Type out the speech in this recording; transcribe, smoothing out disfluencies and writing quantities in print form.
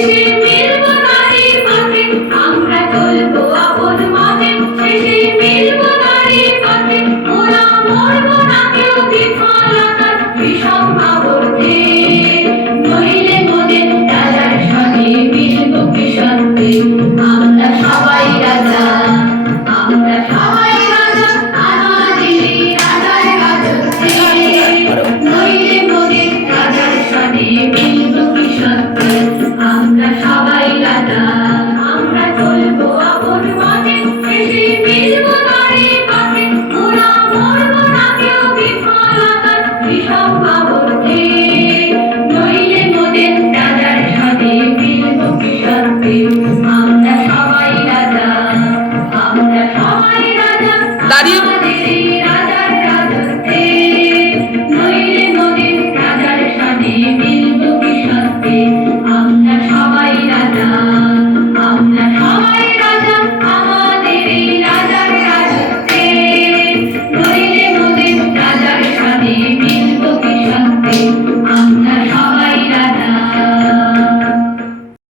শেষে মিলব নারীর পথে, আমরা চলবো আপন মতে, শেষে মিলব নারীর পথে, মোরা মরবো না কেউ বিফলতার বিষম আবর্তে, নইলে মোদের রাজার সঙ্গে মিলব কি সত্যি, আমরা সবাই রাজা, আমরা সবাই রাজা, আমাদের রাজার রাজত্বে, নইলে মোদের রাজার সঙ্গে মিলব কি সত্যি, আমরা সবাই রাজা, আমরা চলবো আপন মতে, শেষে মিলব নারীর পথে, মোরা মরবো না কেউ বিফলতার বিষম আবর্তে, নইলে মোদের রাজার সঙ্গে মিলব কি সত্যি, আমরা সবাই রাজা, আমরা সবাই রাজা। দাঁড়িয়ে